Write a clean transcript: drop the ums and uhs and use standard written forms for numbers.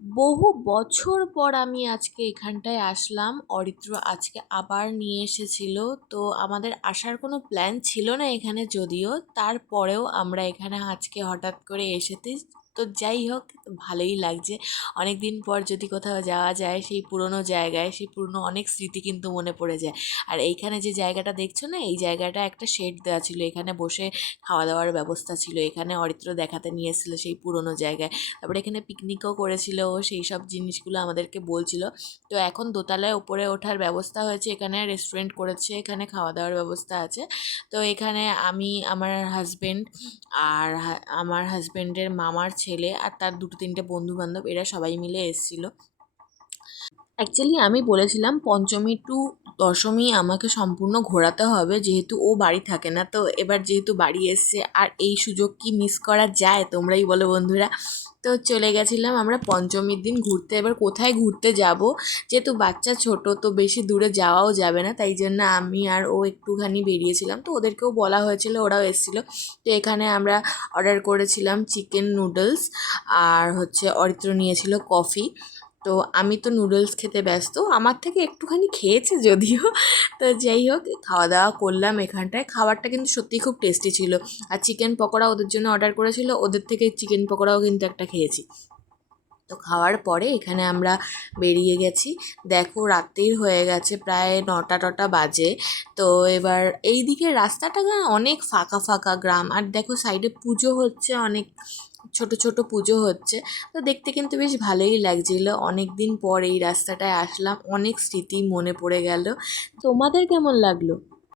বহু বছর পর আমি আজকে এখানটায় আসলাম। অরিত্র আজকে আবার নিয়ে এসেছিল। তো আমাদের আসার কোনো প্ল্যান ছিল না এখানে, যদিও তারপরেও আমরা এখানে আজকে হঠাৎ করে এসেছি। তো যাই হোক, ভালোই লাগছে। অনেক দিন পর যদি কোথাও যাওয়া যায় সেই পুরনো জায়গায়, সেই পুরনো অনেক স্মৃতি কিন্তু মনে পড়ে যায়। আর এইখানে যে জায়গাটা দেখছো না, এই জায়গাটা একটা শেড দেওয়া ছিল, এখানে বসে খাওয়া দাওয়ার ব্যবস্থা ছিল। এখানে অরিত্র দেখাতে নিয়ে এসেছিলো সেই পুরনো জায়গায়। তারপরে এখানে পিকনিকও করেছিল, ও সেই সব জিনিসগুলো আমাদেরকে বলছিল। তো এখন দোতলায় ওপরে ওঠার ব্যবস্থা হয়েছে, এখানে রেস্টুরেন্ট করেছে, এখানে খাওয়া দাওয়ার ব্যবস্থা আছে। তো এখানে আমি, আমার হাজবেন্ড, আর আমার হাজবেন্ডের মামার ছেলে আর তার দুটো তিনটে বন্ধু বান্ধব, এরা সবাই মিলে এসেছিলো। অ্যাকচুয়ালি আমি বলেছিলাম পঞ্চমী টু দশমী আমাকে সম্পূর্ণ ঘোরাতে হবে, যেহেতু ও বাড়ি থাকে না। তো এবার যেহেতু বাড়ি এসছে, আর এই সুযোগ কি মিস করা যায়, তোমরাই বলো বন্ধুরা। তো চলে গেছিলাম আমরা পঞ্চমীর দিন ঘুরতে। এবার কোথায় ঘুরতে যাব, যেহেতু বাচ্চা ছোট, তো বেশি দূরে যাওয়াও যাবে না, তাই জন্য আমি আর ও একটুখানি বেরিয়েছিলাম। তো ওদেরকেও বলা হয়েছিল, ওরাও এসেছিলো। তো এখানে আমরা অর্ডার করেছিলাম চিকেন নুডলস, আর হচ্ছে অরিত্র নিয়েছিল কফি। তো আমি তো নুডলস খেতে ব্যস্ত, আমার থেকে একটুখানি খেয়েছে যদিও। তো যাই হোক, খাওয়া দাওয়া করলাম এখানটায়। খাবারটা কিন্তু সত্যিই খুব টেস্টি ছিল। আর চিকেন পকোড়া ওদের জন্য অর্ডার করেছিল, ওদের থেকে চিকেন পকোড়াও কিন্তু একটা খেয়েছি। তো খাওয়ার পরে এখানে আমরা বেরিয়ে গেছি। দেখো রাত্রির হয়ে গেছে, প্রায় 9টা বাজে। তো এবার এই দিকের রাস্তাটা না অনেক ফাঁকা ফাঁকা গ্রাম, আর দেখো সাইডে পুজো হচ্ছে, অনেক ছোট ছোট পুজো হচ্ছে। তো দেখতে কিন্তু বেশ ভালোই লাগছিল। অনেক দিন পর এই রাস্তাটায় আসলাম, অনেক স্মৃতি মনে পড়ে গেল। তোমাদের কেমন লাগলো?